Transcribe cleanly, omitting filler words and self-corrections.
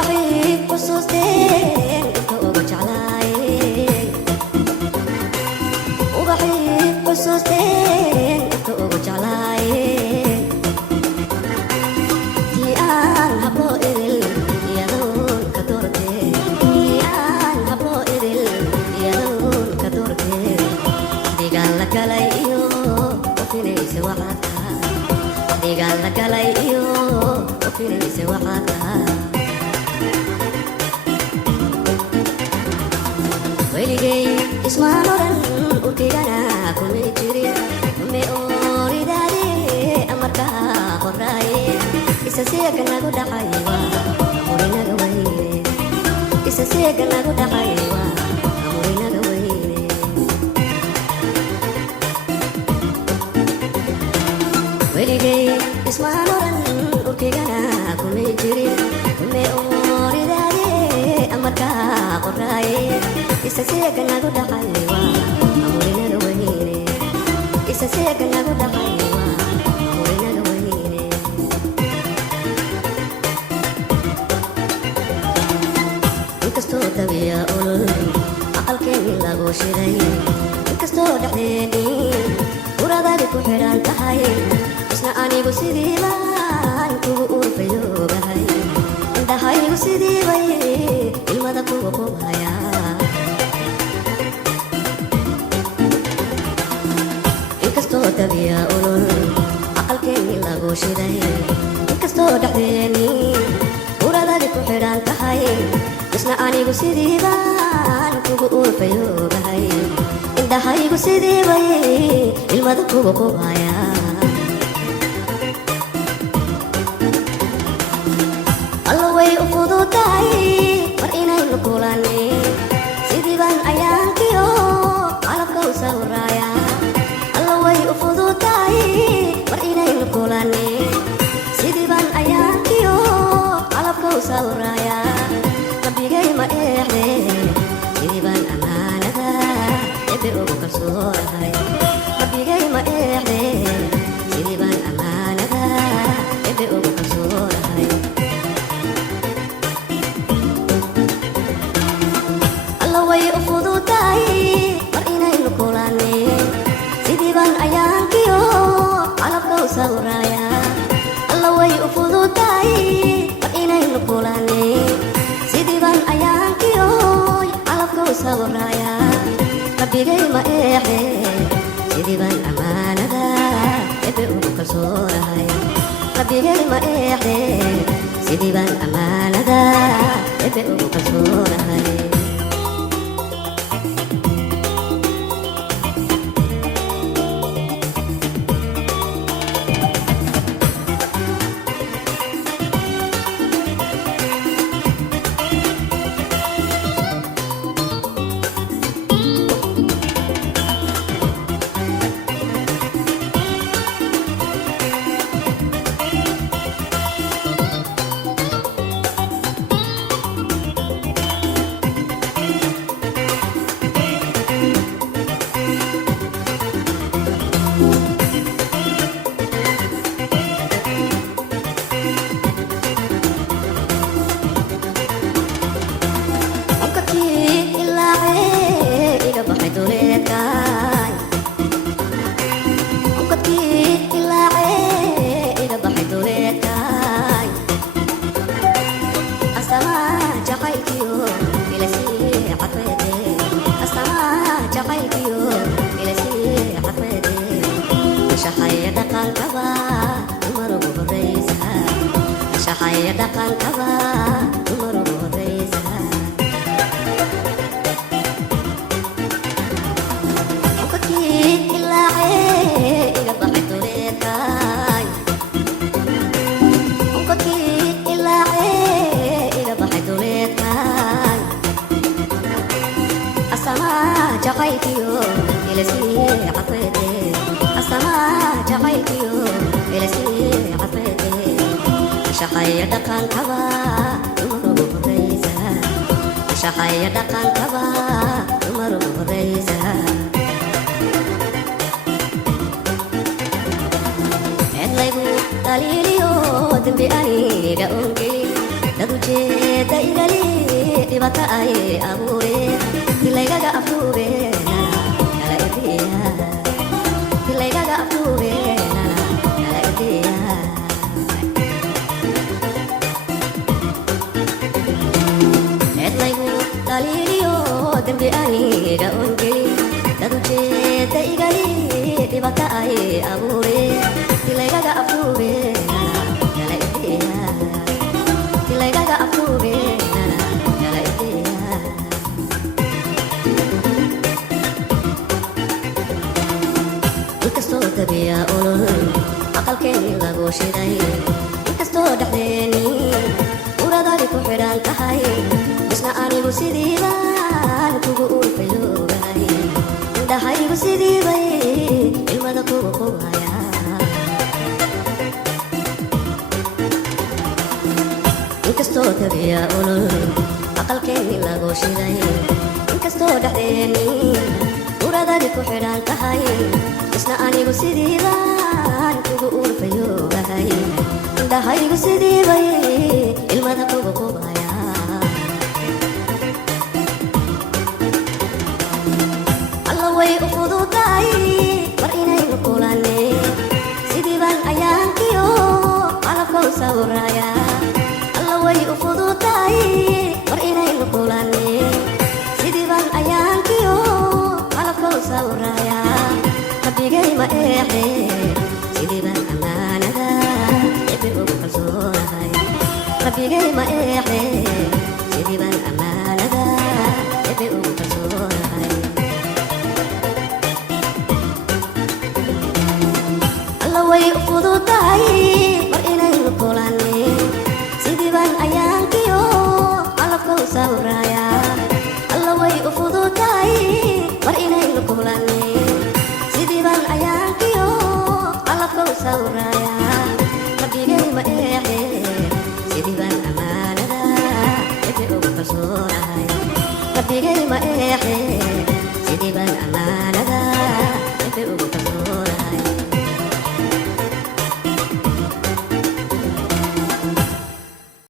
وبحي حسوستين انتو جعلاي وبحي حسوستين انتو جعلاي تي آن هبلو إذل يدون كدورتي تي آن هبلو إذل يدون كدورتي ديقال لك لأيو وفينيس وحدها ديقال لك لأيو وفينيس وحدها weligay ismaan oran urkaygana kulmi jirin me ooridaade amarkaa qoraaye isa seega nagu dhaqaywa amurinaga weyne isa seega nagu dhaqaywa amurinaga weyne weligay ismaan oran urkaygana kulmi jirin me ooridaade amarkaa qoraaye isa seega nagu dhaqaywa amurinaga weyne isa seega nagu dhaqaywa amurinaga weyne inkastoo tabiya olol aqalkeeni lagu shiday inkastoo dhexdeeni uradaadi ku xidhan tahay isna anigu sidii baan kugu urfayoogahay indhahaygu sidii bay ilmada kugu qubhaya tabiya olol aqalkeeni lagu shiday inkastoo dhexdeeni uradaadi ku xidhan tahay isna anigu sidii baan kugu urfayoogahay indhahaygu sidii bay ilmada kugu qubhaya alla way u fududahay mar inaynu kulane sidii baan ayaankiyo qalabka u sawraaya mar inaynu kulane sidii baan ayaankiyo qalabka u sawraaya rabbigay ma eexde sidii baan ammaanada ebe ugu kalsoonahay rabbigay ma eexde sidii baan ammaanada ebe ugu kalsoonahay alla way u fududahay mar inaynu kulane sidii baan ayaankiyo qalabka u sawraaya alla way u fududahay mar inaynu kulane sidii baan ayaankiyo qalabka u sawraaya rabbigay ma eexde sidii baan ammaanada ebe ugu kalsoonahay rabbigay ma eexde sidii baan ammaanada ebe ugu kalsoonahay shaqaya dhaqan kaba umaru horeysa shaqaya dhaqan kaba umaru horeysa edlaygu daliiliyo dambi aniga ongeli dad ujeeda dhibata ay abuureen dilaygaga afduubeenana kala irdiya dilaygaga afduubeenana kala irdiya eedlaygu dhaliiliyo dembi aniga oon gelin dad ujeeda igali dhibata ay abuureen dilaygaga afduubeenana kala irdiya dilaygaga afduubeenana kala irdiya inkastoo dabiya olol aqalkeeni lagu shiday inkastoo dhexdeeni uradadi ku xidhan tahay isna anigu sidii baan kugu urfayoogahay indhahaygu sidii bay ilmada kugu qubaya inkastoo dabiya olol aqalkeeni lagu shiday inkastoo dhexdeeni uradadi ku xidhan tahay isna anigu sidii baan kugu urfayoogahay indhahaygu sidii bay ilmada kugu qubaya alla way u fududahay mar inaynu kulanne sidii baan ayaankiyo qalabka u sawiraya alla way u fududahay mar inaynu kulanne sidii baan ayaankiyo qalabka u sawiraya rabbigay ma eexe sidii baan ammaanada ebe ugu kalsoonahay rabbigay ma eexe sidii baan ammaanada ebe ugu kalsoonahay alla way u fududahay mar inaynu kulanne sidii baan ayaankiyo qalabka u sawiraya alla way u fududahay mar inaynu kulanne sidii baan ayaankiyo qalabka u sawiraya rabbigay ma eexe sidii baan ammaanada ebe ugu kalsoonahay rabbigay ma eexe sidii baan ammaanada